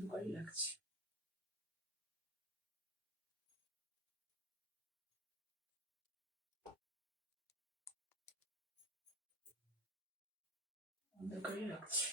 অন্ধকারই লাগছে। অন্ধকারই লাগছে।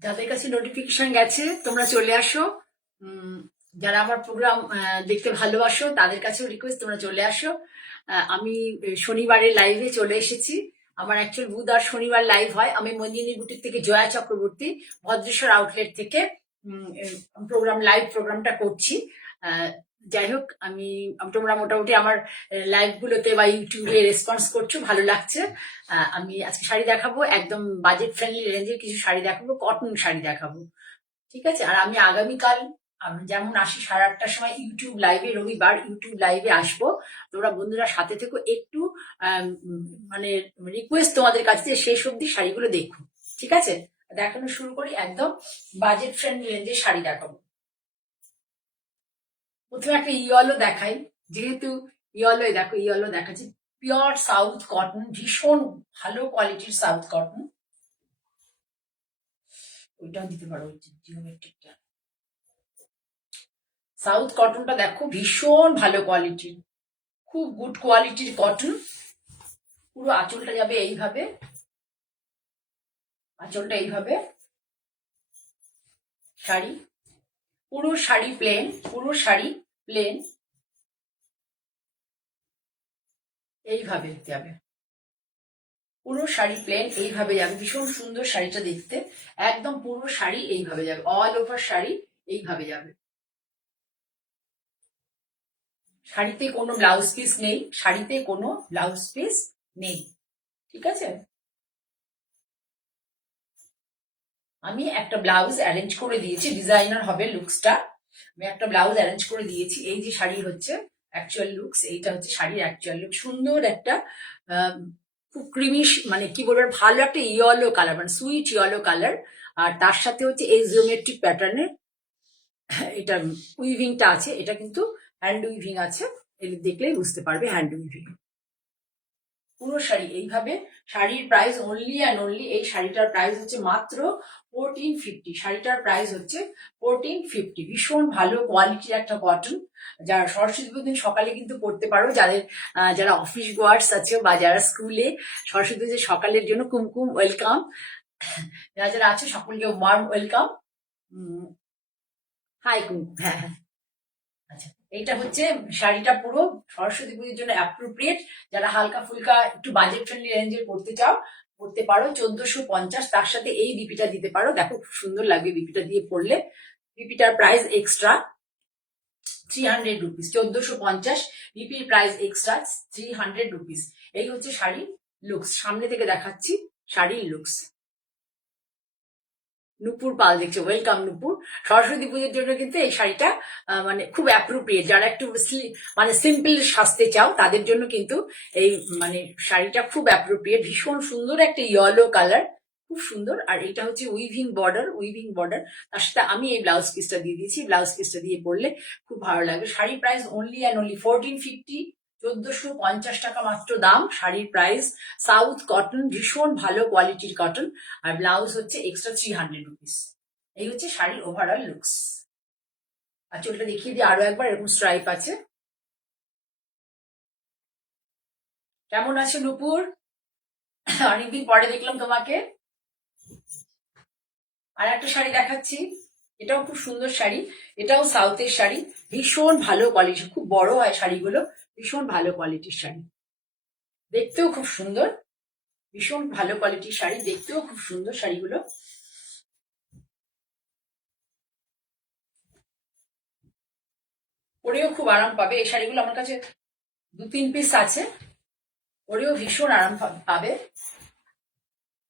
যাদের কাছে নোটিফিকেশন গেছে তোমরা চলে আসো। যারা আমার প্রোগ্রাম দেখতে ভালোবাসো তাদের কাছেও রিকোয়েস্ট, তোমরা চলে আসো। আমি শনিবারের লাইভে চলে এসেছি। আমার অ্যাকচুয়াল বুধ আর শনিবার লাইভ হয়। আমি মঞ্জিনী বুটিক থেকে জয়া চক্রবর্তী ভদ্রেশ্বর আউটলেট থেকে লাইভ প্রোগ্রামটা করছি। যাই হোক, তোমরা মোটামুটি আমার লাইভ গুলোতে বা ইউটিউবে রেসপন্স করছো, ভালো লাগছে। আমি আজকে শাড়ি দেখাবো, একদম বাজেট ফ্রেন্ডলি রেঞ্জের কিছু শাড়ি দেখাবো, কটন শাড়ি দেখাবো, ঠিক আছে? আর আমি আগামীকাল যেমন আসি 8:30টার সময় ইউটিউব লাইভে, রবিবার ইউটিউব লাইভে আসবো। তোমরা বন্ধুরা সাথে থেকো, একটু মানে রিকোয়েস্ট তোমাদের কাছে যে শেষ অব্দি শাড়িগুলো দেখো, ঠিক আছে? দেখানো শুরু করি, একদম বাজেট ফ্রেন্ডলি রেঞ্জের শাড়ি দেখাবো। প্রথমে একটা ইয়েলো দেখাই, যেহেতু ইয়েলো, দেখো ইয়েলো দেখাচ্ছি, পিওর সাউথ কটন, ভীষণ ভালো কোয়ালিটির সাউথ কটন। ওইটাও দিতে পারো, জিওমেট্রিকটা। সাউথ কটনটা দেখো ভীষণ ভালো কোয়ালিটির, খুব গুড কোয়ালিটির কটন। পুরো আঁচলটা যাবে এইভাবে, আঁচলটা এইভাবে, শাড়ি পুরো শাড়ি প্লেন, পুরো শাড়ি প্লেন এইভাবে যাবে, পুরো শাড়ি প্লেন এইভাবে যাবে। ভীষণ সুন্দর শাড়িটা দেখতে, একদম পুরো শাড়ি এইভাবে যাবে, অল ওভার শাড়ি এইভাবে যাবে। শাড়িতে কোনো ব্লাউজ পিস নেই, শাড়িতে কোনো ব্লাউজ পিস নেই, ঠিক আছে? আমি একটা ব্লাউজ অ্যারেঞ্জ করে দিয়েছি, ডিজাইনার হবে লুকসটা। আমি একটা ব্লাউজ অ্যারেঞ্জ করে দিয়েছি। এই যে শাড়ি হচ্ছে অ্যাকচুয়াল লুকস, এইটা হচ্ছে শাড়ির অ্যাকচুয়াল লুক। সুন্দর একটা খুব ক্রিমিশ, মানে কি বলবো, ভালো একটা ইয়েলো কালার, মানে সুইট ইয়েলো কালার। আর তার সাথে হচ্ছে এই জিওমেট্রিক প্যাটার্নের এটা উইভিংটা আছে, এটা কিন্তু হ্যান্ড উইভিং আছে, দেখলেই বুঝতে পারবে হ্যান্ড উইভিং। পুরো শাড়ি এইভাবে, শাড়ির প্রাইস অনলি অ্যান্ড অনলি, এই শাড়িটার প্রাইস হচ্ছে মাত্র 1450। শাড়িটার প্রাইস হচ্ছে 1450। ভীষণ ভালো কোয়ালিটির একটা কটন, যারা সরস্বতী পুজোর দিন সকালে কিন্তু পরতে পারো, যারা অফিস গোয়ার্স আছে বা যারা স্কুলে সরস্বতী পুজোর সকালের জন্য কুমকুম ওয়েলকাম, যারা যারা আছে সকলকে ওয়ার্ম ওয়েলকাম। হাই কুমকুম, হ্যাঁ হ্যাঁ। আচ্ছা, এইটা হচ্ছে শাড়িটা পুরো সরস্বতী পুজোর জন্য অ্যাপ্রোপ্রিয়েট। যারা হালকা ফুলকা একটু বাজেট ফ্রেন্ডলি রেঞ্জের পড়তে চাও, পড়তে পারো। 1450, তার সাথে এই বিপিটা দিতে পারো, দেখো খুব সুন্দর লাগবে বিপিটা দিয়ে পড়লে। বিপিটার প্রাইস এক্সট্রা 300 রুপিস, 1450, বিপির প্রাইস এক্সট্রা 300 রুপিস। এই হচ্ছে শাড়ির লুকস, সামনে থেকে দেখাচ্ছি শাড়ির লুকস। নুপুর পাল দেখছো, ওয়েলকাম নুপুর। সরস্বতী পুজোর জন্য কিন্তু এই শাড়িটা মানে খুব অ্যাপ্রোপ্রিয়েট। যারা একটু মানে সিম্পল সাজতে চাও তাদের জন্য কিন্তু এই মানে শাড়িটা খুব অ্যাপ্রোপ্রিয়েট। ভীষণ সুন্দর একটা ইয়েলো কালার, খুব সুন্দর। আর এটা হচ্ছে উইভিং বর্ডার, তার সাথে আমি এই ব্লাউজ পিসটা দিয়ে দিয়েছি। ব্লাউজ পিসটা দিয়ে পরলে খুব ভালো লাগবে। শাড়ির প্রাইস অনলি অ্যান্ড অনলি 1450, 1450 টাকা মাত্র দাম শাড়ির প্রাইস। সাউথ কটন, ভীষণ ভালো কোয়ালিটির কটন। আর ব্লাউজ হচ্ছে এক্সট্রা 300 রুপিস। এই হচ্ছে শাড়ির ওভারঅল লুকস। আঁচলটা দেখিয়ে দিই আরো একবার, এরকম স্ট্রাইপ আছে। কেমন আছে নুপুর? অনেকদিন পরে দেখলাম তোমাকে। আর একটা শাড়ি দেখাচ্ছি, এটাও খুব সুন্দর শাড়ি, এটাও সাউথের শাড়ি, ভীষণ ভালো কোয়ালিটি, খুব বড় হয় শাড়িগুলো, ভীষণ ভালো কোয়ালিটির শাড়ি, দেখতেও খুব সুন্দর, ভীষণ ভালো কোয়ালিটির শাড়ি, দেখতেও খুব সুন্দর শাড়িগুলো। পরেও খুব আরাম পাবে এই শাড়িগুলো, আমার কাছে 2-3 পিস আছে, পরেও ভীষণ আরাম পাবে,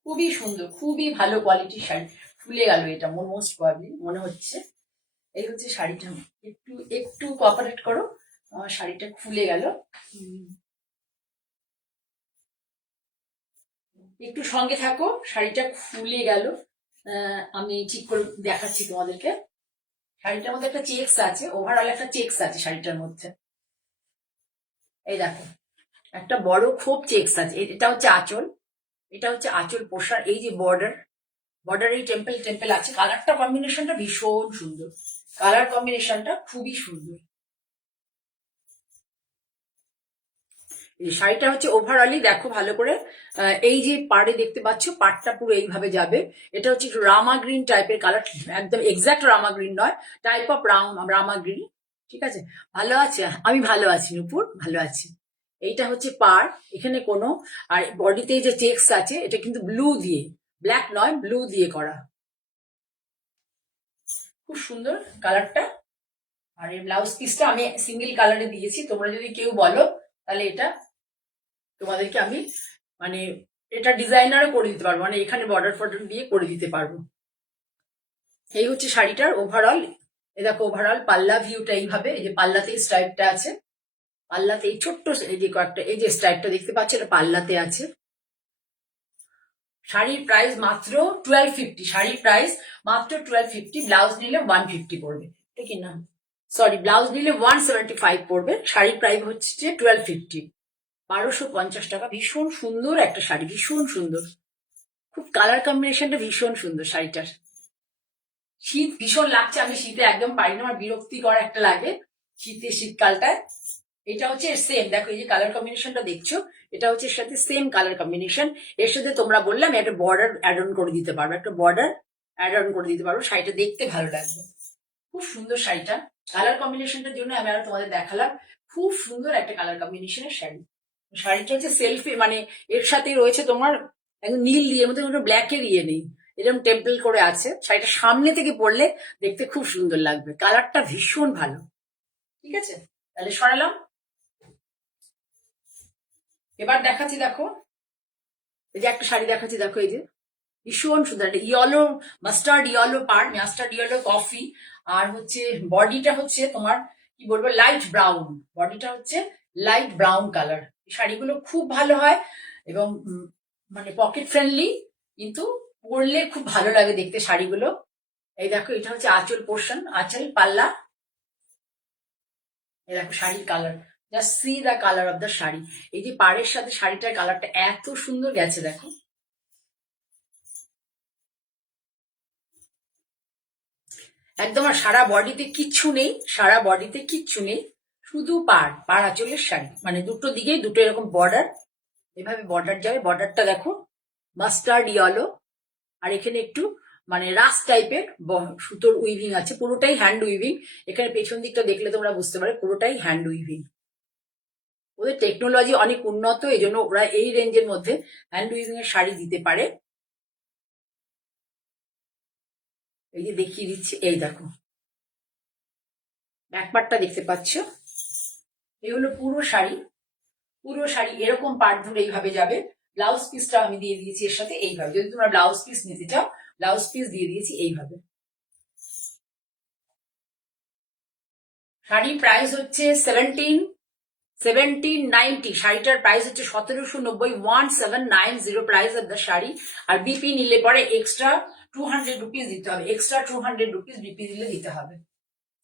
খুবই সুন্দর, খুবই ভালো কোয়ালিটির শাড়ি। ফুলে গেল এটা মোস্ট প্রবাবলি মনে হচ্ছে। এই হচ্ছে শাড়িটা, একটু একটু কোঅপারেট করো, আমার শাড়িটা খুলে গেল, একটু সঙ্গে থাকো, শাড়িটা খুলে গেল। আমি ঠিক করে দেখাচ্ছি তোমাদেরকে। শাড়িটার মধ্যে একটা চেকস আছে, ওভারঅল একটা চেকস আছে শাড়িটার মধ্যে, এই দেখো একটা বড় খোপ চেকস আছে। এটা হচ্ছে আঁচল, এটা হচ্ছে আঁচল পোষার, এই যে বর্ডার এই টেম্পল আছে। কালারটা কম্বিনেশনটা ভীষণ সুন্দর, কালার কম্বিনেশনটা খুবই সুন্দর। এই শাড়িটা হচ্ছে ওভারঅলই দেখো ভালো করে, এই যে পাড়ে দেখতে পাচ্ছ, পাড়টা পুরো এইভাবে যাবে। এটা হচ্ছে একটু রামা গ্রিন টাইপের কালার, একদম এক্সাক্ট রামা গ্রিন নয়, টাইপ অফ রামা গ্রিন। ঠিক আছে, ভালো আছে, আমি ভালো আছি নুপুর, ভালো আছি। এইটা হচ্ছে পাড়, এখানে কোনো, আর বডিতে যে চেকস আছে এটা কিন্তু ব্লু দিয়ে, ব্ল্যাক নয়, ব্লু দিয়ে করা, খুব সুন্দর কালারটা। আর এই ব্লাউজ পিসটা আমি সিঙ্গেল কালারে দিয়েছি, তোমরা যদি কেউ বলো তাহলে এটা তোমাদেরকে আমি মানে এটা ডিজাইনারও করে দিতে পারবো, মানে এখানে বর্ডার দিয়ে করে দিতে পারবো। এই হচ্ছে শাড়িটার ওভারঅল। এ দেখো ওভারঅল পাল্লা ভিউটা এইভাবে, এই যে পাল্লাতে স্ট্রাইপটা আছে, পাল্লাতে এই ছোট্ট এই যে কয়েকটা, এই যে স্ট্রাইপটা দেখতে পাচ্ছ, এটা পাল্লাতে আছে। শাড়ির প্রাইস মাত্র 1250, শাড়ির প্রাইস মাত্র 1250, ব্লাউজ নিলে 150 পড়বে, ঠিক না, সরি, ব্লাউজ নিলে 175 পড়বে, শাড়ির প্রাইস হচ্ছে 1250, 1250 টাকা। ভীষণ সুন্দর একটা শাড়ি, ভীষণ সুন্দর, খুব কালার কম্বিনেশনটা ভীষণ সুন্দর শাড়িটার। শীত ভীষণ লাগছে, আমি শীতে একদম পারি না, আমার বিরক্তিকর একটা লাগে শীতকালটায়। এটা হচ্ছে সেম, দেখো এই যে কালার কম্বিনেশনটা দেখছো, এটা হচ্ছে এর সাথে সেম কালার কম্বিনেশন। এর সাথে তোমরা বললাম একটা বর্ডার অ্যাড অন করে দিতে পারবো, একটা বর্ডার অ্যাড অন করে দিতে পারবো, শাড়িটা দেখতে ভালো লাগবে, খুব সুন্দর শাড়িটা। কালার কম্বিনেশনটার জন্য আমি আর তোমাদের দেখালাম, খুব সুন্দর একটা কালার কম্বিনেশনের শাড়ি। শাড়িটা হচ্ছে সেলফি, মানে এর সাথে রয়েছে তোমার একদম নীল দিয়ে, মধ্যে কোনো ব্ল্যাকের ইয়ে নেই, এরকম টেম্পল করে আছে। শাড়িটা সামনে থেকে পরলে দেখতে খুব সুন্দর লাগবে, কালারটা ভীষণ ভালো। ঠিক আছে, তাহলে সরালাম, এবার দেখাচ্ছি, দেখো এই যে একটা শাড়ি দেখাচ্ছি, দেখো এই যে ভীষণ সুন্দর একটা ইয়েলো, মাস্টার্ড ইয়েলো পাড়, মাস্টার্ড ইয়েলো কফি, আর হচ্ছে বডিটা হচ্ছে তোমার কি বলবো লাইট ব্রাউন, বডিটা হচ্ছে লাইট ব্রাউন কালার। শাড়িগুলো খুব ভালো হয় এবং মানে পকেট ফ্রেন্ডলি, কিন্তু পরলে খুব ভালো লাগে দেখতে শাড়িগুলো। এই দেখো এটা হচ্ছে আঁচল পোর্শন, আঁচল পাল্লা, এই দেখো শাড়ির colour, just see the colour of the sari. এই যে পাড়ের সাথে শাড়িটার কালারটা এত সুন্দর গেছে দেখো, একদম। আর সারা বডিতে কিচ্ছু নেই, সারা বডিতে কিচ্ছু নেই, শুধু পাড় আঁচলের শাড়ি, মানে দুটো দিকেই দুটো এরকম বর্ডার, এভাবে বর্ডার যাবে, বর্ডারটা দেখো মাস্টার্ড ইয়েলো, আর এখানে একটু মানে রাস টাইপের সুতোর উইভিং আছে, পুরোটাই হ্যান্ড উইভিং। এখানে পেছন দিকটা দেখলে তোমরা বুঝতে পারবে পুরোটাই হ্যান্ড উইভিং। ওদের টেকনোলজি অনেক উন্নত, এই জন্য ওরা এই রেঞ্জের মধ্যে হ্যান্ড উইভিং এর শাড়ি দিতে পারে। এই যে দেখিয়ে দিচ্ছি, এই দেখো ব্যাকপার্টটা দেখতে পাচ্ছ, এই হলো পুরো শাড়ি, পুরো শাড়ি এরকম পাড় ধরে এইভাবে যাবে। ব্লাউজ পিসটা আমি দিয়ে দিয়েছি এর সাথে এইভাবে, যদি তোমরা ব্লাউজ পিস নিতে চাও ব্লাউজ পিস দিয়ে দিয়েছি এইভাবে। শাড়ির প্রাইস হচ্ছে 1790 শাড়িটার প্রাইস হচ্ছে 1790, 1790 প্রাইস অফ দ্য শাড়ি। আর বিপি নিলে পরে এক্সট্রা 200 রুপিস দিতে হবে, এক্সট্রা 200 রুপিস বিপি দিলে দিতে হবে।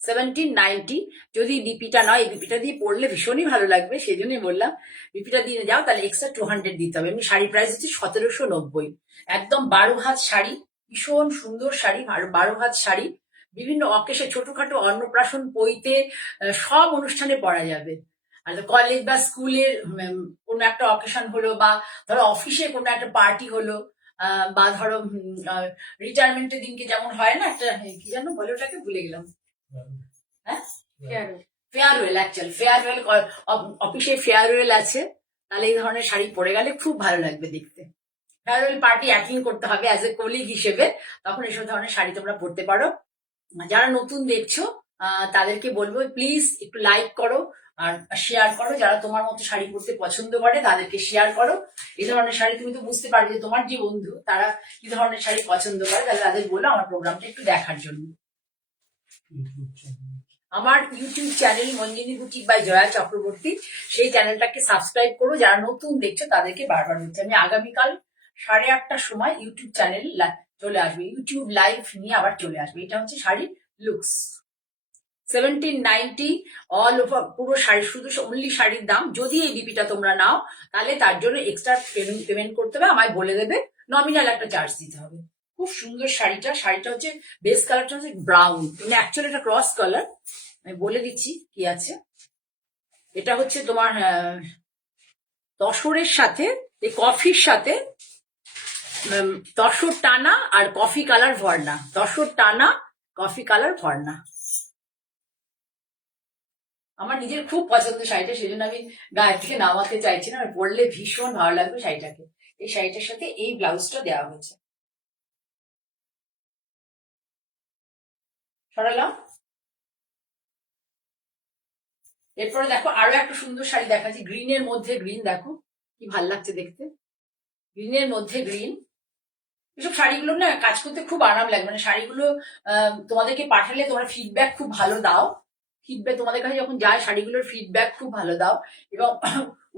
1790, যদি বিপিটা নয়, এই বিপিটা দিয়ে পড়লে ভীষণই ভালো লাগবে, সেই জন্যই বললাম বিপিটা দিয়ে যাও তাহলে এক্সট্রা 200 দিতে হবে। এমনি শাড়ি প্রাইস হচ্ছে 1790, একদম 12 হাত শাড়ি, ভীষণ সুন্দর শাড়ি, 12 হাত শাড়ি। বিভিন্ন অকেশে, ছোটখাটো অন্নপ্রাশন, পৈতে, সব অনুষ্ঠানে পরা যাবে। আর কলেজ বা স্কুলের কোনো একটা অকেশন হলো, বা ধরো অফিসে কোনো একটা পার্টি হলো, বা ধরো রিটায়ারমেন্টের দিনকে যেমন হয় না একটা, কি জানো বলে ওটাকে, ভুলে গেলাম, হ্যাঁ, ফেয়ারওয়েল, অ্যাকচুয়াল ফেয়ারওয়েল, অফিসে ফেয়ারওয়েল আছে, তাহলে এই ধরনের শাড়ি পরে গেলে খুব ভালো লাগবে দেখতে। ফেয়ারওয়েল পার্টি অ্যাটেন্ড করতে হবে অ্যাজ এ কলিগ হিসেবে, তখন এসব ধরনের শাড়ি তোমরা পরতে পারো। যারা নতুন দেখছো তাদেরকে বলবো প্লিজ একটু লাইক করো আর শেয়ার করো। যারা তোমার মতো শাড়ি পরতে পছন্দ করে তাদেরকে শেয়ার করো। এই ধরনের শাড়ি তুমি তো বুঝতে পারবে যে তোমার যে বন্ধু তারা কি ধরনের শাড়ি পছন্দ করে, তাহলে তাদের বলো আমার প্রোগ্রামটা একটু দেখার জন্য। আমার YouTube channel Manjini boutique by Jaya Chakraborty, সেই চ্যানেলটাকে সাবস্ক্রাইব করো। যারা নতুন দেখছো তাদেরকে বারবার বলছি, আমি আগামীকাল 8:30টার সময় ইউটিউব চ্যানেল চলে আসবে, ইউটিউব লাইভ নিয়ে আবার চলে আসবে। এটা হচ্ছে শাড়ির লুকস। 1790 অল ওভার পুরো শাড়ি, শুধু অনলি শাড়ির দাম। যদি এই বিপিটা তোমরা নাও তাহলে তার জন্য এক্সট্রা পেমেন্ট করতে হবে, আমায় বলে দেবে, নমিনাল একটা চার্জ দিতে হবে। খুব সুন্দর শাড়িটা। শাড়িটা হচ্ছে বেস কালারটা হচ্ছে ব্রাউন, মানে অ্যাকচুয়ালি এটা ক্রস কালার। আমি বলে দিচ্ছি কি আছে। এটা হচ্ছে তোমার তসরের সাথে, এই কফির সাথে, তসর টানা আর কফি কালার ভর্না, তসর টানা কফি কালার ভর্না। আমার নিজের খুব পছন্দের শাড়িটা, সেই জন্য আমি গায়ে থেকে নামাতে চাইছি না, পরলে ভীষণ ভালো লাগবে শাড়িটাকে। এই শাড়িটার সাথে এই ব্লাউজটা দেওয়া হয়েছে। সরালাম। এরপরে দেখো আরো একটা সুন্দর শাড়ি দেখাচ্ছি, গ্রিনের মধ্যে গ্রিন, দেখো কি ভাল লাগছে দেখতে, গ্রিনের মধ্যে গ্রিন। এসব শাড়িগুলো না কাজ করতে খুব আরাম লাগে, মানে শাড়িগুলো তোমাদেরকে পাঠালে তোমরা ফিডব্যাক খুব ভালো দাও। ফিডব্যাক তোমাদের কাছে যখন যায় শাড়িগুলোর ফিডব্যাক খুব ভালো দাও, এবং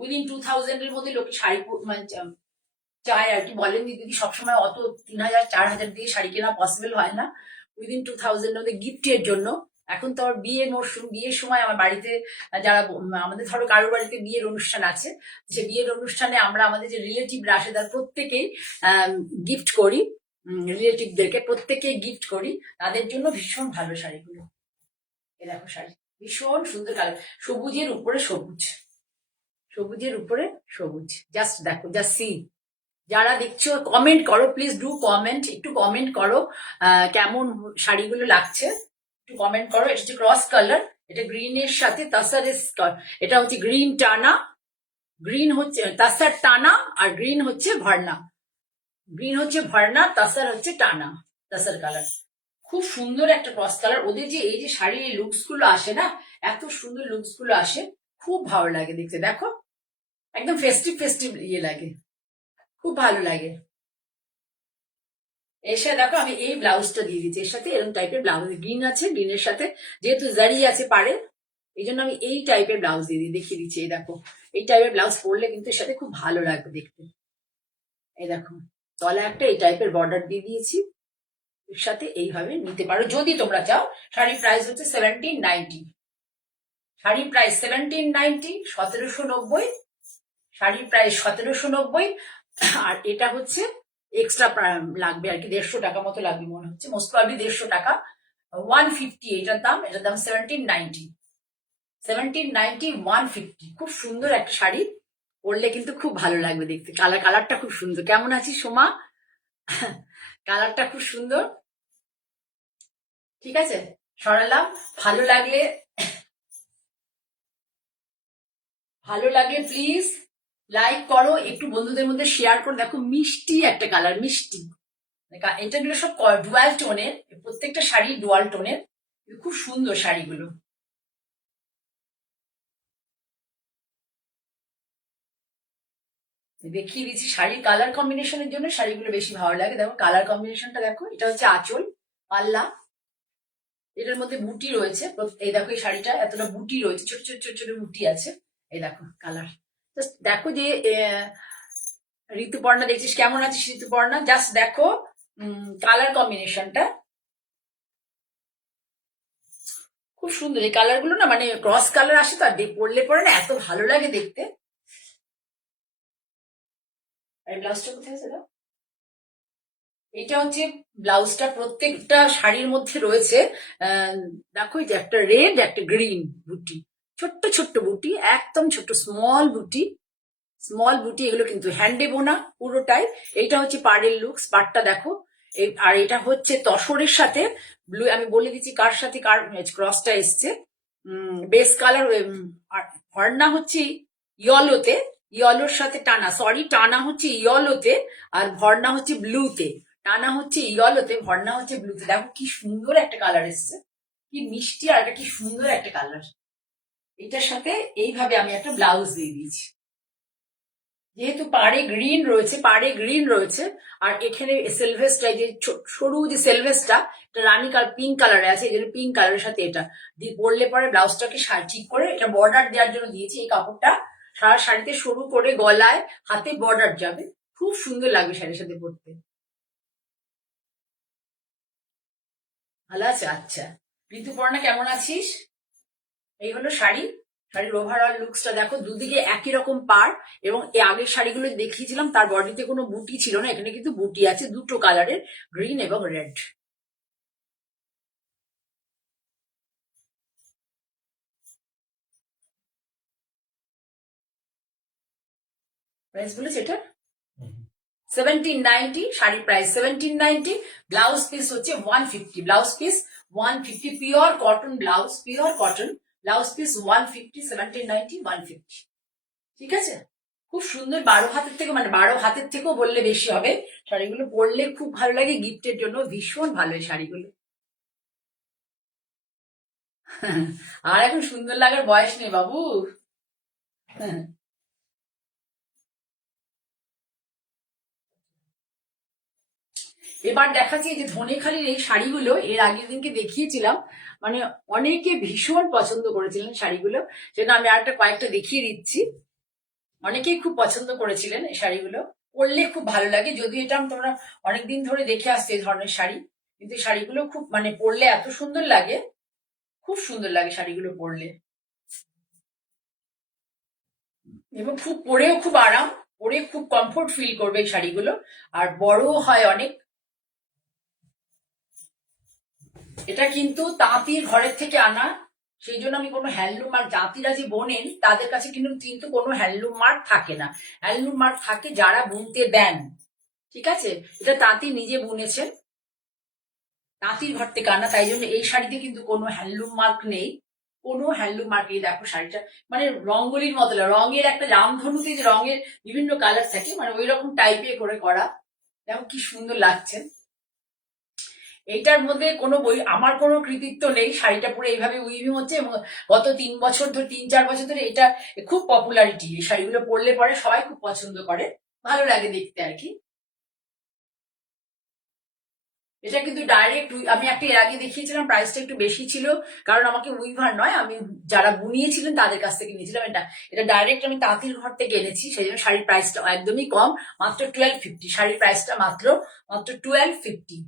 উইদিন 2000 এর মধ্যে লোকে শাড়ি মানে চায় আর কি। বলেন দিদি সবসময় অত 3000 4000 দিয়ে শাড়ি কেনা পসিবল হয় না, উইদিন 2000 মধ্যে গিফটের জন্য। এখন তো আমার বিয়ের মরশুম, বিয়ের সময় আমার বাড়িতে যারা আমাদের ধরো কারোর বাড়িতে বিয়ের অনুষ্ঠান আছে, সে বিয়ের অনুষ্ঠানে আমরা আমাদের যে রিলেটিভরা আসে তার প্রত্যেকেই গিফট করি, রিলেটিভদেরকে প্রত্যেকেই গিফট করি। তাদের জন্য ভীষণ ভালো শাড়িগুলো। এ দেখো শাড়ি ভীষণ সুন্দর কালার, সবুজের উপরে সবুজ, সবুজের উপরে সবুজ, জাস্ট দেখো, জাস্ট সি। যারা দেখছো কমেন্ট করো, প্লিজ ডু কমেন্ট, একটু কমেন্ট করো কেমন শাড়িগুলো লাগছে, একটু কমেন্ট করো। এটা হচ্ছে ক্রস কালার, এটা গ্রিনের সাথে তাসারের, এটা হচ্ছে গ্রিন টানা, গ্রিন হচ্ছে তাসার টানা, আর গ্রিন হচ্ছে ভর্না, গ্রিন হচ্ছে ভর্না, তাসার হচ্ছে টানা, তাসার কালার। খুব সুন্দর একটা ক্রস কালার। ওদের যে এই যে শাড়ির এই লুকস গুলো আসে না, এত সুন্দর লুকস গুলো আসে, খুব ভালো লাগে দেখতে। দেখো একদম ফেস্টিভ ফেস্টিভ ইয়ে লাগে, খুব ভালো লাগে। এর সাথে দেখো আমি এই ব্লাউজটা দিয়ে দিচ্ছি, এর সাথে এরকম টাইপের ব্লাউজ, গ্রিন আছে, গ্রিনের সাথে যেহেতু জারি আছে পারে, এই জন্য আমি এই টাইপের ব্লাউজ দিয়ে দেখিয়ে দিচ্ছি। এই দেখো এই টাইপের ব্লাউজ পরলে কিন্তু এর সাথে খুব ভালো লাগবে দেখতে। এই দেখো তলা একটা এই টাইপের বর্ডার দিয়ে দিয়েছি, এর সাথে এইভাবে নিতে পারো যদি তোমরা চাও। শাড়ির প্রাইস হচ্ছে 1790, শাড়ির প্রাইস 1790, 1790, শাড়ির প্রাইস 1790। আর এটা হচ্ছে এক্সট্রা লাগবে আর কি, 150 টাকা মতো লাগবে মনে হচ্ছে, মোস্ট প্রবাবলি 150 টাকা, 150 এটার দাম। এটার দাম 1790, 1790, 150। খুব সুন্দর একটা শাড়ি, পরলে কিন্তু খুব ভালো লাগবে দেখতে। কালারটা খুব সুন্দর। কেমন আছিস সোমা? কালারটা খুব সুন্দর, ঠিক আছে। সরালাম। ভালো লাগলে প্লিজ লাইক করো, একটু বন্ধুদের মধ্যে শেয়ার করো। দেখো মিষ্টি একটা কালার, মিষ্টি, এটাগুলো সব ডুয়াল টোনের, প্রত্যেকটা শাড়ি ডুয়াল টোনের, খুব সুন্দর শাড়িগুলো। দেখিয়ে দিচ্ছি শাড়ির কালার কম্বিনেশনের জন্য শাড়িগুলো বেশি ভালো লাগে। দেখো কালার কম্বিনেশনটা দেখো, এটা হচ্ছে আঁচল, পাল্লা, এটার মধ্যে বুটি রয়েছে। এই দেখো এই শাড়িটা এতটা বুটি রয়েছে, ছোট ছোট ছোট ছোট বুটি আছে, এই দেখো কালার, জাস্ট দেখো যে ঋতুপর্ণা দেখছিস কেমন আছিস ঋতুপর্ণা, জাস্ট দেখো কালার কম্বিনেশনটা খুব সুন্দর। এই কালার গুলো না মানে ক্রস কালার আসে তো, আর পরলে পরে না এত ভালো লাগে দেখতে। আর ব্লাউজটা কোথায় আছে দাও? এটা হচ্ছে ব্লাউজটা, প্রত্যেকটা শাড়ির মধ্যে রয়েছে দেখো যে একটা রেড একটা গ্রিন বুটি, ছোট্ট ছোট্ট বুটি, একদম ছোট্ট স্মল বুটি, স্মল বুটি। এগুলো কিন্তু হ্যান্ডে বোনা পুরোটাই। এইটা হচ্ছে পাড়ের লুকস, পাড়টা দেখো। আর এটা হচ্ছে তসরের সাথে ব্লু, আমি বলে দিচ্ছি কার সাথে কার ক্রসটা এসছে। বেস কালার, আর ভর্না হচ্ছে ইয়েলোতে, ইয়েলোর সাথে টানা, সরি টানা হচ্ছে ইয়েলোতে আর ভর্না হচ্ছে ব্লুতে। টানা হচ্ছে ইয়েলোতে, ভর্না হচ্ছে ব্লুতে। দেখো কি সুন্দর একটা কালার এসছে, কি মিষ্টি, আর এটা কি সুন্দর একটা কালার। এটার সাথে এইভাবে আমি একটা ব্লাউজ দিয়ে দিয়েছি, যেহেতু পাড়ে গ্রিন রয়েছে, পাড়ে গ্রিন রয়েছে। আর এখানে সেলভেসটা, যে সরু যে সেলভেসটা, এটা রানী কালার পিঙ্ক কালারে আছে, এই জন্য পিঙ্ক কালারের সাথে এটা দিয়ে পরলে পরে ব্লাউজটাকে ঠিক করে এটা বর্ডার দেওয়ার জন্য দিয়েছি। এই কাপড়টা সারা শাড়িতে সরু করে গলায় হাতে বর্ডার যাবে, খুব সুন্দর লাগবে শাড়ির সাথে পরতে। ভালো আছে? আচ্ছা, ঋতুপর্ণা কেমন আছিস? এই হলো শাড়ি, শাড়ির ওভারঅল লুকসটা দেখো, দুদিকে একই রকম পাড়। এবং এই আগের শাড়িগুলো দেখিয়েছিলাম তার বডিতে কোনো বুটি ছিল না, এখানে কিন্তু বুটি আছে দুটো কালারের, গ্রিন এবং রেড। প্রাইস বলেছে এটা 1790, শাড়ি প্রাইস 1790, ব্লাউজ পিস হচ্ছে 150, blouse piece 150, pure cotton blouse, pure cotton blouse piece 150, 1790, 150। ঠিক আছে, খুব সুন্দর। 12 হাতের থেকে, মানে 12 হাতের থেকেও বললে বেশি হবে। শাড়িগুলো পরলে খুব ভালো লাগে, গিফটের জন্য ভীষণ ভালো এই শাড়িগুলো। আর এখন সুন্দর লাগার বয়স নেই বাবু। এবার দেখাচ্ছি যে ধনেখালির এই শাড়িগুলো এর আগের দিনকে দেখিয়েছিলাম, মানে অনেকে ভীষণ পছন্দ করেছিলেন শাড়িগুলো, সেটা আমি আর একটা কয়েকটা দেখিয়ে দিচ্ছি। অনেকেই খুব পছন্দ করেছিলেন এই শাড়িগুলো, পরলে খুব ভালো লাগে। যদিও এটা তোমরা অনেকদিন ধরে দেখে আসছে এই ধরনের শাড়ি, কিন্তু এই শাড়িগুলো খুব মানে পরলে এত সুন্দর লাগে, খুব সুন্দর লাগে শাড়িগুলো পরলে, এবং খুব পরেও খুব আরাম, পরে খুব কমফোর্ট ফিল করবে এই শাড়িগুলো। আর বড়ও হয় অনেক। এটা কিন্তু তাঁতির ঘরের থেকে আনা, সেই জন্য আমি কোনো হ্যান্ডলুম মার্ক, জাতিরা যে বোনেন তাদের কাছে কিন্তু কিন্তু কোনো হ্যান্ডলুম মার্ক থাকে না। হ্যান্ডলুম মার্ক থাকে যারা বুনতে দেন। ঠিক আছে, এটা তাঁতি নিজে বুনেছেন, তাঁতির ঘর থেকে আনা, তাই জন্য এই শাড়িতে কিন্তু কোনো হ্যান্ডলুম মার্ক নেই, কোনো হ্যান্ডলুম মার্ক নেই। দেখো শাড়িটা মানে রঙ্গোলির মতো, রঙের একটা রামধনুতে যে রঙের বিভিন্ন কালার থাকে, মানে ওই রকম টাইপের করে করা। দেখো কি সুন্দর লাগছে। এইটার মধ্যে কোনো বই, আমার কোনো কৃতিত্ব নেই, শাড়িটা পুরো এইভাবে উইভিং হচ্ছে। এবং গত 3 বছর ধরে, 3-4 বছর ধরে এটা খুব পপুলারিটি, এই শাড়িগুলো পরলে পরে সবাই খুব পছন্দ করে, ভালো লাগে দেখতে আর কি। এটা কিন্তু ডাইরেক্ট, আমি একটা এর আগে দেখিয়েছিলাম, প্রাইসটা একটু বেশি ছিল, কারণ আমাকে উইভার নয়, আমি যারা বুনিয়েছিলেন তাদের কাছ থেকে নিয়েছিলাম। এটা এটা ডাইরেক্ট আমি তাঁতির ঘর থেকে এনেছি, সেই জন্য শাড়ির প্রাইসটা একদমই কম, মাত্র 1250। শাড়ির প্রাইসটা মাত্র মাত্র 1250,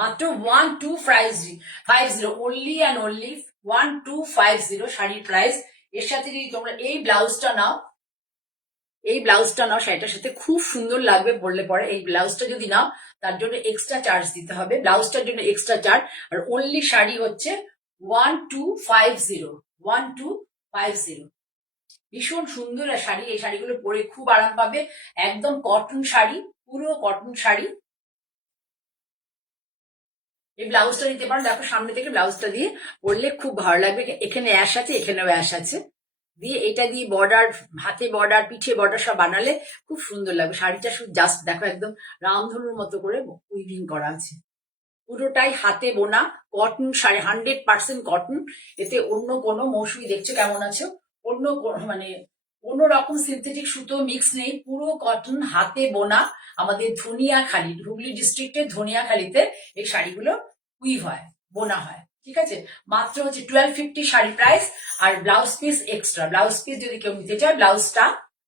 মাত্র 1250, অনলি অ্যান্ড অনলি 1250 শাড়ির প্রাইস। এর সাথে যদি তোমরা এই ব্লাউজটা নাও, এই ব্লাউজটা নাও, শাড়িটার সাথে খুব সুন্দর লাগবে পরলে পরে। এই ব্লাউজটা যদি নাও তার জন্য এক্সট্রা চার্জ দিতে হবে, ব্লাউজটার জন্য এক্সট্রা চার্জ। আর অনলি শাড়ি হচ্ছে 1250, 1250। ভীষণ সুন্দর শাড়ি, এই শাড়িগুলো পরে খুব আরাম পাবে, একদম কটন শাড়ি, পুরো কটন শাড়ি। এই ব্লাউজটা নিতে পারো, দেখো সামনে থেকে ব্লাউজটা দিয়ে পরলে খুব ভালো লাগবে। এখানে অ্যাশ আছে, এখানেও অ্যাশ আছে, দিয়ে এটা দিয়ে বর্ডার, হাতে বর্ডার, পিঠে বর্ডার সব বানালে খুব সুন্দর লাগবে। শাড়িটা শুধু জাস্ট দেখো, একদম রামধনুর মতো করে উইভিং করা আছে, পুরোটাই হাতে বোনা কটন শাড়ি, 100% কটন। এতে অন্য কোনো, মৌসুমি দেখছো কেমন আছো, অন্য মানে কোনো রকম সিনথেটিক সুতো মিক্স নেই, পুরো কটন হাতে বোনা। আমাদের ধনিয়াখালী, হুগলি ডিস্ট্রিক্টের ধনিয়াখালীতে এই শাড়িগুলো উইভ হয়, বোনা হয়। ঠিক আছে, মাত্র হচ্ছে 1250 শাড়ি প্রাইস। আর blouse piece extra, blouse piece যদি কেউ নিতে চায়, ব্লাউজটা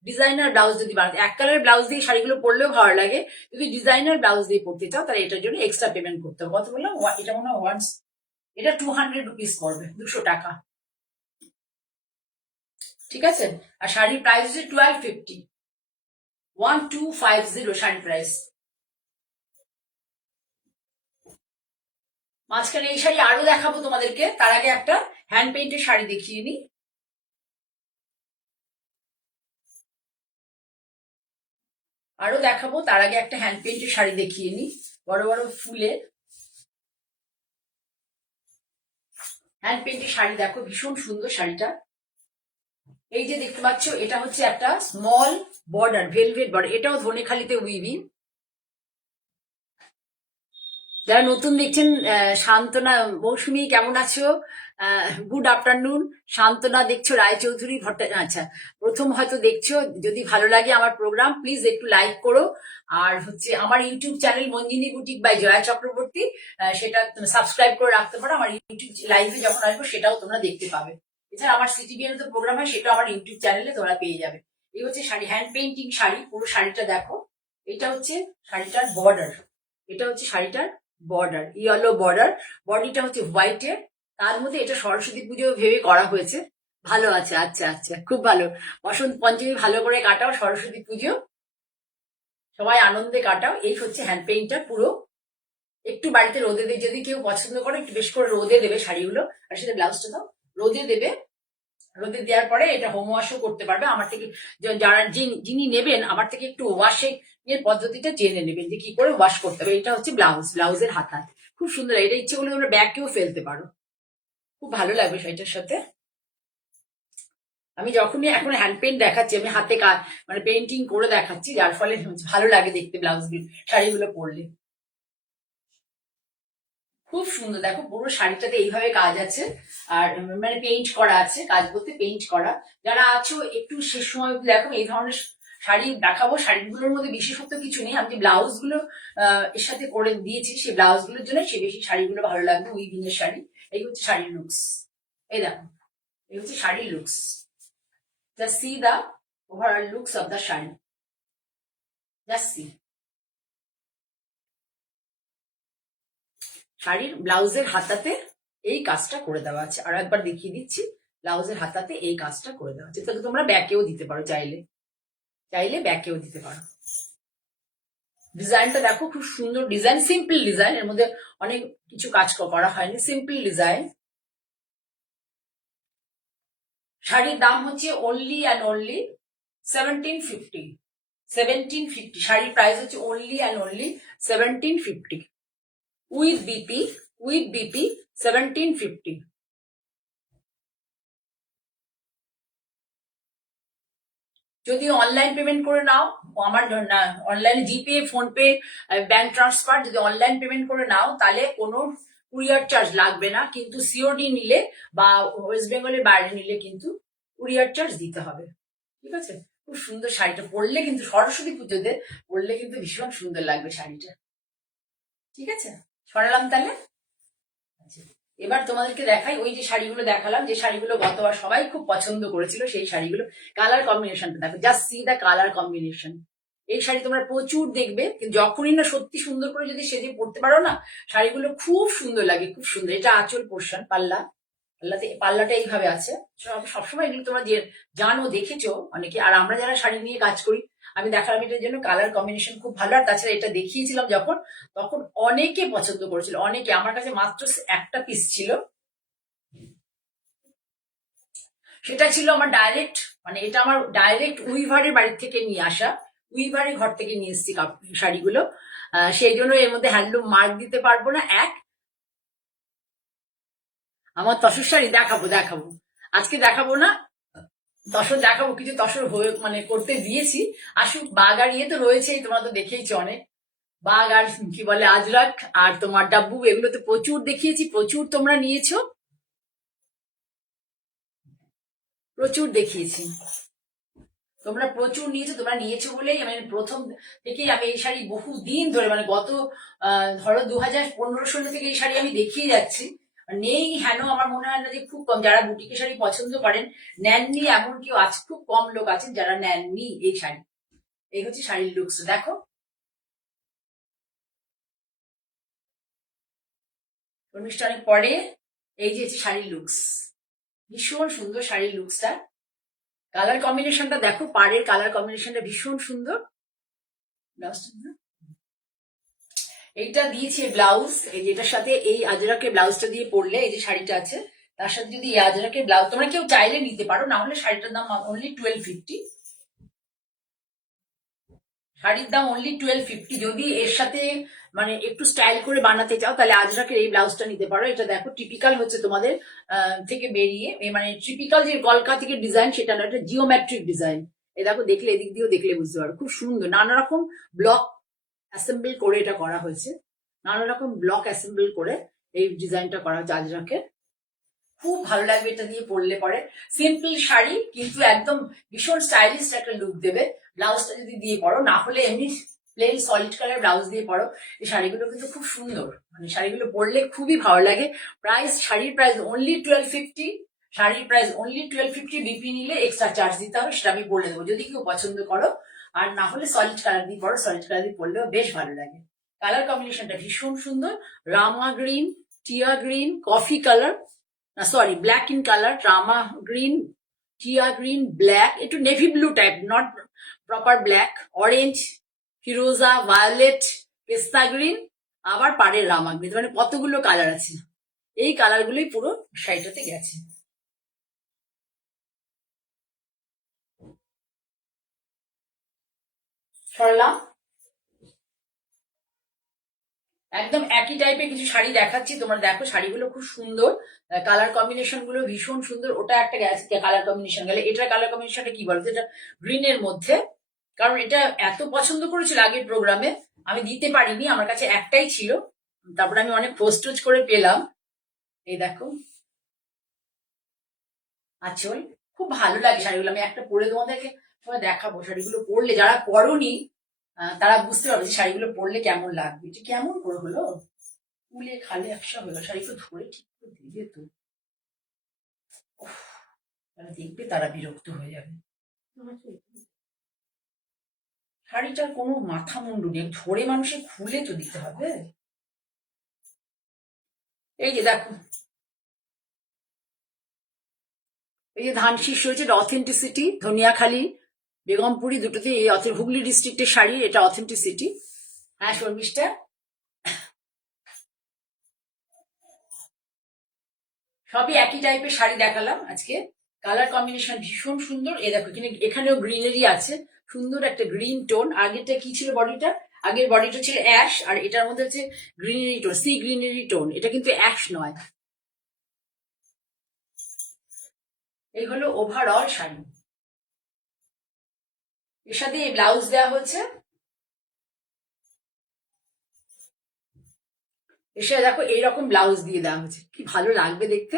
ডিজাইনার ব্লাউজ যদি বানাতে, এক কালারের ব্লাউজ দিয়ে শাড়িগুলো পরলেও ভালো লাগে, যদি ডিজাইনার ব্লাউজ দিয়ে পরতে চাও তাহলে এটার জন্য এক্সট্রা পেমেন্ট করতে হবে। কত বললাম, এটা মনে হয় ওয়ান্স, এটা 200 রুপিস পড়বে, 200 টাকা। ঠিক আছে, আর শাড়ির প্রাইস হচ্ছে 1250, 1250 শাড়ি প্রাইস। মাঝখানে এই শাড়ি আরো দেখাবো তোমাদেরকে, তার আগে একটা হ্যান্ড পেইন্টের শাড়ি দেখিয়ে নি। আরো দেখাবো, তার আগে একটা হ্যান্ড পেইন্টের শাড়ি দেখিয়ে নি, বড় বড় ফুলের হ্যান্ড পেইন্টের শাড়ি। দেখো ভীষণ সুন্দর শাড়িটা। এই যে দেখতে পাচ্ছ, এটা হচ্ছে একটা স্মল বর্ডার, ভেলভেট বর্ডার, এটাও ধনেখালিতে উইভিং। যারা নতুন দেখছেন, শান্তনা মৌসুমী কেমন আছো, গুড আফটারনুন। শান্তনা দেখছো রায়চৌধুরী আচ্ছা, প্রথম হয়তো দেখছো। যদি ভালো লাগে আমার প্রোগ্রাম, প্লিজ একটু লাইক করো। আর হচ্ছে আমার YouTube channel Manjini boutique by Jaya Chakraborty, সেটা সাবস্ক্রাইব করে রাখতে পারো। আমার ইউটিউব লাইভে যখন আসবো সেটাও তোমরা দেখতে পাবে। এছাড়া আমার সিটিভিএন তো প্রোগ্রাম হয়, সেটা আমার ইউটিউব চ্যানেলে তোমরা পেয়ে যাবে। এই হচ্ছে শাড়ি, হ্যান্ড পেইন্টিং শাড়ি। পুরো শাড়িটা দেখো, এটা হচ্ছে শাড়িটার বর্ডার, এটা হচ্ছে শাড়িটার বর্ডার, ইয়েলো বর্ডার। বডিটা হচ্ছে হোয়াইটের, তার মধ্যে এটা সরস্বতী পুজো ভেবে করা হয়েছে। ভালো আছে, আচ্ছা আচ্ছা, খুব ভালো। বসন্ত পঞ্চমী ভালো করে কাটাও, সরস্বতী পুজো সবাই আনন্দে কাটাও। এই হচ্ছে হ্যান্ড পেইন্টটা পুরো। একটু বাড়িতে রোদে দিয়ে, যদি কেউ পছন্দ করে একটু বেশ করে রোদে দেবে শাড়িগুলো, আর সাথে ব্লাউজটা দাও, রোদে দেবে। রোদে দেওয়ার পরে এটা হোম ওয়াশও করতে পারবে। আমার থেকে যারা যিনি নেবেন, আমার থেকে একটু ওয়াশিং এর পদ্ধতিটা জেনে নেবেন যে কি করে ওয়াশ করতে হবে। এটা হচ্ছে ব্লাউজ, ব্লাউজের হাতা খুব সুন্দর। এটা ইচ্ছে করলে তোমরা ব্যাগকেও ফেলতে পারো, খুব ভালো লাগবে শাড়িটার সাথে। আমি যখনই এখন হ্যান্ড পেইন্ট দেখাচ্ছি, আমি হাতে মানে পেইন্টিং করে দেখাচ্ছি, যার ফলে ভালো লাগে দেখতে ব্লাউজগুলো, শাড়িগুলো পরলে খুব সুন্দর। দেখো পুরো শাড়িটাতে এইভাবে কাজ আছে, আর মানে পেইন্ট করা আছে, কাজ বলতে পেইন্ট করা। যারা আছো একটু শেষ সময় দেখো, এই ধরনের শাড়ি দেখাবো। শাড়িগুলোর মধ্যে বিশেষত্ব কিছু নেই, আমি ব্লাউজ গুলো এর সাথে করে দিয়েছি, সেই ব্লাউজ গুলোর জন্য সে বেশি শাড়িগুলো ভালো লাগবে। উইভিং এর শাড়ি, এই হচ্ছে শাড়ির লুকস। এই দেখো, এই হচ্ছে শাড়ির looks. Just see the overall looks of the sari, just see. শাড়ির ব্লাউজের হাতাতে এই কাজটা করে দেওয়া আছে, আর একবার দেখিয়ে দিচ্ছি। ব্লাউজের হাতাতে এই কাজটা করে দেওয়া আছে, তাকে তোমরা ব্যাকেও দিতে পারো, চাইলে চাইলে ব্যাকেও দিতে পারো। ডিজাইনটা দেখো, খুব সুন্দর ডিজাইন, সিম্পল ডিজাইন, এর মধ্যে অনেক কিছু কাজ করা হয়নি, সিম্পল ডিজাইন। শাড়ির দাম হচ্ছে অনলি অ্যান্ড অনলি 1750, 1750। শাড়ির প্রাইস হচ্ছে only and only 1750 with BP, with BP 1750। যদি অনলাইন পেমেন্ট করে নাও, আমার অনলাইন জিপে, ফোনপে, ব্যাংক ট্রান্সফার, যদি অনলাইন পেমেন্ট করে নাও তাহলে কোনো কুরিয়ার চার্জ লাগবে না, কিন্তু সিওডি নিলে বা ওয়েস্ট বেঙ্গলের বাইরে নিলে কিন্তু কুরিয়ার চার্জ দিতে হবে। ঠিক আছে, খুব সুন্দর শাড়িটা পরলে কিন্তু সরস্বতী পুজোতে পরলে কিন্তু ভীষণ সুন্দর লাগবে শাড়িটা। ঠিক আছে, সরালাম তাহলে। আচ্ছা, এবার তোমাদেরকে দেখাই ওই যে শাড়িগুলো দেখালাম, যে শাড়িগুলো গতবার সবাই খুব পছন্দ করেছিল, সেই শাড়িগুলো। কালার কম্বিনেশনটা দেখো, just see the colour combination. এই শাড়ি তোমরা প্রচুর দেখবে, কিন্তু যখনই না সত্যি সুন্দর করে যদি সেজে পড়তে পারো না, শাড়িগুলো খুব সুন্দর লাগে, খুব সুন্দর। এটা আঁচল পোর্শন, পাল্লা, পাল্লাটা এইভাবে আছে। সবসময় এগুলো তোমরা জানো, দেখেছো অনেকে। আর আমরা যারা শাড়ি নিয়ে কাজ করি, আমি দেখালাম এটার জন্য কালার কম্বিনেশন খুব ভালো। আর তাছাড়া এটা দেখিয়েছিলাম যখন, তখন অনেকে পছন্দ করেছিল, অনেকে। আমার কাছে মাত্র একটা পিস ছিল, সেটা ছিল আমার ডাইরেক্ট, মানে এটা আমার ডাইরেক্ট উইভারের বাড়ি থেকে নিয়ে আসা, উইভারের ঘর থেকে নিয়ে এসেছি শাড়িগুলো। সেই জন্য এর মধ্যে হ্যান্ডলুম মার্ক দিতে পারবো না। আমার তসর শাড়ি দেখাবো, দেখাবো, আজকে দেখাবো না, তসর দেখাবো, কিছু তসর হয়ে মানে করতে দিয়েছি। আসুক, বাগ আর ইয়ে তো রয়েছেই, তোমরা তো দেখেইছো অনেক। বাগ আর কি বলে আজরাক, আর তোমার ডাব্বু, এগুলো তো প্রচুর দেখিয়েছি, প্রচুর তোমরা নিয়েছো, প্রচুর দেখিয়েছি, তোমরা প্রচুর নিয়েছো। তোমরা নিয়েছো বলেই আমি প্রথম থেকেই আমি এই শাড়ি বহু দিন ধরে, মানে গত ধরো 2015 সাল থেকে এই শাড়ি আমি দেখিয়ে যাচ্ছি। নেই হেন আমার মনে হয় না, যে খুব কম যারা বুটিকে শাড়ি পছন্দ করেন, নেননি এমন কেউ আছে, খুব কম লোক আছেন যারা নেননি এই শাড়ি। এই হচ্ছে শাড়ির লুকস, দেখো অনুষ্ঠানের পরে এই যে হচ্ছে শাড়ির লুকস, ভীষণ সুন্দর শাড়ির লুকসটা। কালার কম্বিনেশনটা দেখো, পাড়ের কালার কম্বিনেশনটা ভীষণ সুন্দর। এইটা দিয়েছে ব্লাউজ, এই যেটার সাথে এই আজরাকের ব্লাউজটা দিয়ে পরলে, এই যে শাড়িটা আছে তার সাথে যদি এই আজরাকের ব্লাউজ, তোমরা কেউ চাইলে নিতে পারো, না হলে শাড়িটার দাম অনলি 1250। শাড়ির দাম অনলি 1250। যদি এর সাথে মানে একটু স্টাইল করে বানাতে চাও তাহলে আজরাকের এই ব্লাউজটা নিতে পারো। এটা দেখো টিপিক্যাল হচ্ছে তোমাদের থেকে বেরিয়ে, মানে টিপিক্যাল যে কলকাতা থেকে ডিজাইন সেটা না, এটা জিওমেট্রিক ডিজাইন। এই দেখো, দেখলে এদিক দিয়েও দেখলে বুঝতে পারো, খুব সুন্দর নানা রকম ব্লক অ্যাসেম্বল করে এটা করা হয়েছে, নানা রকম ব্লক অ্যাসেম্বল করে এই ডিজাইনটা করা হয়েছে আজরাকের। খুব ভালো লাগবে এটা দিয়ে পরলে পরে। সিম্পল শাড়ি কিন্তু একদম ভীষণ স্টাইলিশ একটা লুক দেবে ব্লাউজটা যদি দিয়ে পরো, না হলে এমনি প্লেন সলিড কালার ব্লাউজ দিয়ে পরো। এই শাড়িগুলো কিন্তু খুব সুন্দর, মানে শাড়িগুলো পরলে খুবই ভালো লাগে। প্রাইস, শাড়ির প্রাইস অনলি 1250। শাড়ির প্রাইস অনলি 1250। বিপি নিলে এক্সট্রা চার্জ দিতে হবে, সেটা আমি বলে দেবো যদি কেউ পছন্দ করো। আর না হলে সলিড কালার দিয়ে পরো, সলিড কালার দিয়ে পরলেও বেশ ভালো লাগে। কালার কম্বিনেশনটা ভীষণ সুন্দর, রামা গ্রিন, টিয়া গ্রিন, কফি কালার, না সরি ব্ল্যাক ইন কালার, রামা গ্রিন, টিয়া গ্রিন, ব্ল্যাক, একটু navy blue type, not proper black, orange, ফিরোজা, ভায়োলেট, পেস্তা গ্রিন, আবার পাড়ের রামা গ্রিন, মানে কতগুলো কালার আছে। এই কালারগুলোই পুরো শাড়িটাতে গেছে। সরলাম, একদম একই টাইপের কিছু শাড়ি দেখাচ্ছি, তোমরা দেখো শাড়িগুলো খুব সুন্দর, কালার কম্বিনেশন গুলো ভীষণ সুন্দর। ওটা একটা গেছে কালার কম্বিনেশন গেলে, এটার কালার কম্বিনেশনটা কি বলতো, এটা গ্রিনের মধ্যে, কারণ এটা এত পছন্দ করেছিল আগের প্রোগ্রামে, আমি দিতে পারিনি, আমার কাছে একটাই ছিল, তারপরে আমি অনেক পোস্ট করে পেলাম। এই দেখো আঁচল, খুব ভালো লাগে শাড়িগুলো, আমি একটা পরে তোমাদেরকে সবাই দেখাবো। শাড়িগুলো পরলে, যারা পরনি তারা বুঝতে পারবে যে শাড়িগুলো পরলে কেমন লাগবে। এটা কেমন করে হলো, ফুলে খালে একসা হলো, শাড়িগুলো ধরে ঠিক করে দিবে তো, যারা দেখবে তারা বিরক্ত হয়ে যাবে। শাড়িটার কোনো মাথা মুন্ডু নেই, ধরে মানুষের খুলে তো দিতে হবে। এই যে দেখো, এই যে ধান শীর্ষ হয়েছে, এটা অথেন্টিসিটি, ধনিয়াখালী, বেগমপুরি দুটোতে এই হুগলি ডিস্ট্রিক্টের শাড়ি, এটা অথেন্টিসিটি। হ্যাঁ শর্মিষ্ঠা, সবই একই টাইপের শাড়ি দেখালাম আজকে। কালার কম্বিনেশন ভীষণ সুন্দর। এ দেখো এখানেও গ্রিনারি আছে, সুন্দর একটা গ্রিন টোন। আগেরটা কি ছিল বডিটা, আগের বডিটা ছিল অ্যাশ, আর এটার মধ্যে হচ্ছে greenery tone, see greenery tone, এটা কিন্তু অ্যাশ নয়। এই হলো ওভারঅল শাড়ি, এর সাথে এই ব্লাউজ দেওয়া হচ্ছে। এসে দেখো এইরকম ব্লাউজ দিয়ে দেওয়া হচ্ছে, কি ভালো লাগবে দেখতে।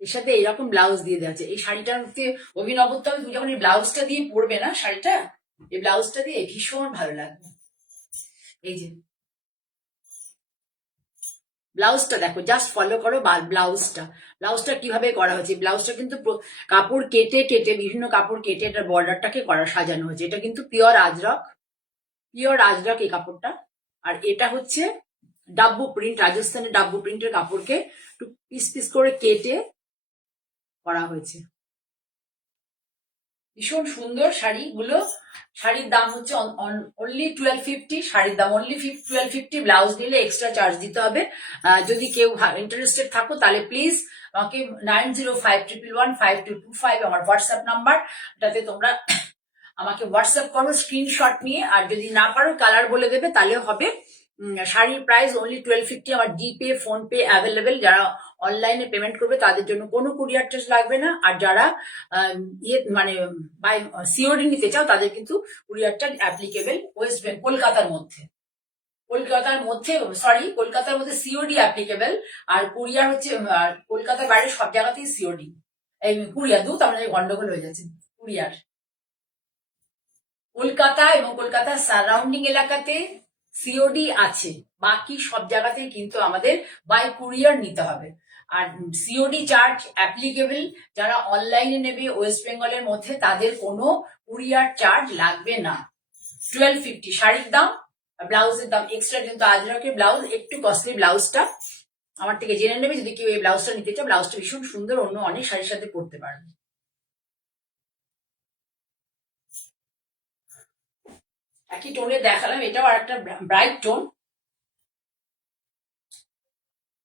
এর সাথে এইরকম ব্লাউজ দিয়ে দেওয়া হচ্ছে। এই শাড়িটার মধ্যে অভিনবত্ব হবে, তুমি যখন এই ব্লাউজটা দিয়ে পরবে না শাড়িটা, এই ব্লাউজটা দিয়ে ভীষণ ভালো লাগবে। এই যে ব্লাউজটা দেখো, জাস্ট ফলো করো ব্লাউজটা, ব্লাউজটা কিভাবে করা হয়েছে। ব্লাউজটা কিন্তু কাপড় কেটে কেটে, বিভিন্ন কাপড় কেটে এটা বর্ডারটাকে করা সাজানো হয়েছে। এটা কিন্তু পিওর আজরক, পিওর আজরক এই কাপড়টা। আর এটা হচ্ছে ডাব্বু প্রিন্ট, রাজস্থানের ডাব্বু প্রিন্টের কাপড়কে একটু পিস পিস করে কেটে করা হয়েছে। ভীষণ সুন্দর শাড়িগুলো। শাড়ির দাম হচ্ছে অনলি 1250। শাড়ির দাম অনলি 1250। ব্লাউজ নিলে এক্সট্রা চার্জ দিতে হবে। যদি কেউ ইন্টারেস্টেড থাকো তাহলে প্লিজ আমাকে 9051115225 আমার হোয়াটসঅ্যাপ নাম্বার, এটাতে তোমরা আমাকে হোয়াটসঅ্যাপ করো স্ক্রিনশট নিয়ে। আর যদি না পারো কালার বলে দেবে তাহলেও হবে। শাড়ির প্রাইস অনলি 1250। আমার জিপে, ফোনপে অ্যাভেলেবেল। যারা অনলাইনে পেমেন্ট করবে তাদের জন্য কোনো কুরিয়ার চার্জ লাগবে না। আর যারা মানে বাই সিওডি নিতে চাও তাদের কিন্তু courier charge applicable West Bengal, কলকাতার মধ্যে। কলকাতার মধ্যে, সরি কলকাতার মধ্যে সিওডি অ্যাপ্লিকেবল। আর কুরিয়ার হচ্ছে কলকাতার বাইরে সব জায়গাতেই সিওডি, এই কুরিয়ার দূত আমাদের গন্ডগোল হয়ে যাচ্ছে। কুরিয়ার কলকাতা এবং কলকাতার সারাউন্ডিং এলাকাতে সিওডি আছে, বাকি সব জায়গাতেই কিন্তু আমাদের বাই কুরিয়ার নিতে হবে। আর সিওডি চার্জ অ্যাপ্লিকেবল যারা অনলাইনে নেবে ওয়েস্ট বেঙ্গলের মধ্যে, তাদের কোনো কুরিয়ার চার্জ লাগবে না। 1250 শাড়ির দাম, আর ব্লাউজের দাম এক্সট্রা, কিন্তু আজরাকের ব্লাউজ একটু কস্টলি। ব্লাউজটা আমার থেকে জেনে নেবে যদি কেউ এই ব্লাউজটা নিতে চাও। ব্লাউজটা ভীষণ সুন্দর, অন্য অনেক শাড়ির সাথে পরতে পারবে। একই টোনে দেখালাম, এটাও আর একটা ব্রাইট টোন।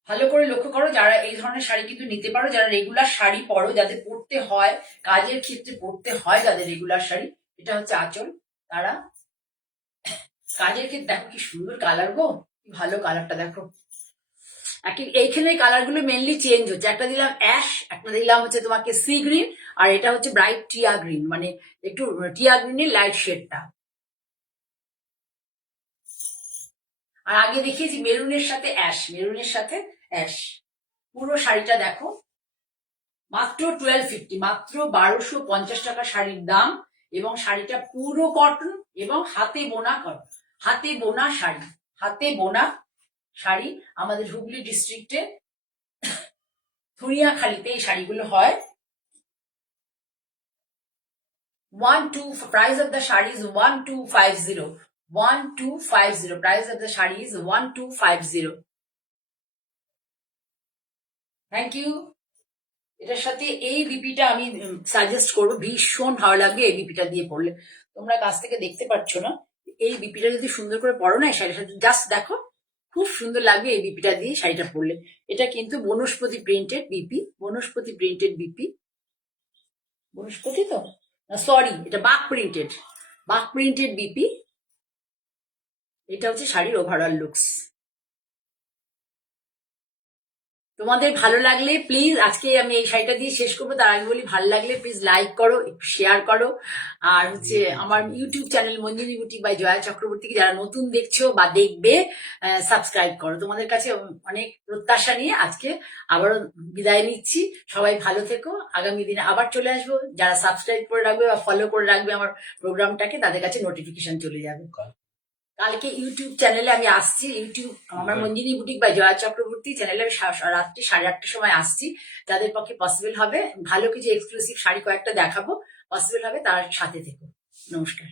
ভালো করে লক্ষ্য করো, যারা এই ধরনের শাড়ি কিন্তু নিতে পারো, যারা রেগুলার শাড়ি পরো, যাদের পরতে হয়, কাজের ক্ষেত্রে পরতে হয় যাদের রেগুলার শাড়ি। এটা হচ্ছে আঁচল, তারা কাজের ক্ষেত্রে দেখো কি সুন্দর কালার গো, কি ভালো কালারটা দেখো। এইখানে কালার গুলো মেনলি চেঞ্জ হচ্ছে, একটা দিলাম অ্যাশ, একটা দিলাম হচ্ছে তোমাকে সি গ্রিন, আর এটা হচ্ছে ব্রাইট টিয়া গ্রিন, মানে একটু টিয়া গ্রিনের লাইট শেডটা। আর আগে দেখিয়েছি মেরুনের সাথে অ্যাশ, মেরুনের সাথে অ্যাশ। পুরো শাড়িটা দেখো, মাত্র 1250, মাত্র 1250 টাকা শাড়ির দাম। এবং শাড়িটা পুরো কটন এবং হাতে বোনা হাতে বোনা শাড়ি, হাতে বোনা শাড়ি। আমাদের হুগলি ডিস্ট্রিক্টে ধুরিয়াখালীতে এই শাড়িগুলো হয়। 12, price of the sari is 1250, 1250, price of the sari is 1250। Thank you. এটার সাথে এই বিপিটা আমি সাজেস্ট করবো, ভীষণ ভালো লাগবে এই বিপিটা দিয়ে পড়লে। তোমরা কাছ থেকে দেখতে পাচ্ছ না, এই বিপিটা যদি সুন্দর করে পড়ো না শাড়ির সাথে, জাস্ট দেখো খুব সুন্দর লাগবে এই বিপিটা দিয়ে শাড়িটা পরলে। এটা কিন্তু বনস্পতি প্রিন্টেড বিপি, বনস্পতি প্রিন্টেড বিপি, বনস্পতি তো সরি, এটা বাক প্রিন্টেড, বাক প্রিন্টেড বিপি। এটা হচ্ছে শাড়ির ওভারঅল লুকস। তোমাদের ভালো লাগলে প্লিজ, আজকে আমি এই শাড়িটা দিয়ে শেষ করবো, তার আগে বলি ভালো লাগলে প্লিজ লাইক করো, একটু শেয়ার করো। আর হচ্ছে আমার YouTube channel Manjuri boutique by Jaya চক্রবর্তীকে যারা নতুন দেখছো বা দেখবে, সাবস্ক্রাইব করো। তোমাদের কাছে অনেক প্রত্যাশা নিয়ে আজকে আবারও বিদায় নিচ্ছি। সবাই ভালো থেকো, আগামী দিনে আবার চলে আসবো। যারা সাবস্ক্রাইব করে রাখবে বা ফলো করে রাখবে আমার প্রোগ্রামটাকে, তাদের কাছে নোটিফিকেশন চলে যাবে। কালকে ইউটিউব চ্যানেলে আমি আসছি, ইউটিউব আমার মঞ্জিনী বুটিক বা জয়া চক্রবর্তী চ্যানেলে আমি রাত্রি 8:30টার সময় আসছি। যাদের পক্ষে পসিবল হবে, ভালো কিছু এক্সক্লুসিভ শাড়ি কয়েকটা দেখাবো, পসিবল হবে তার সাথে থেকো। নমস্কার।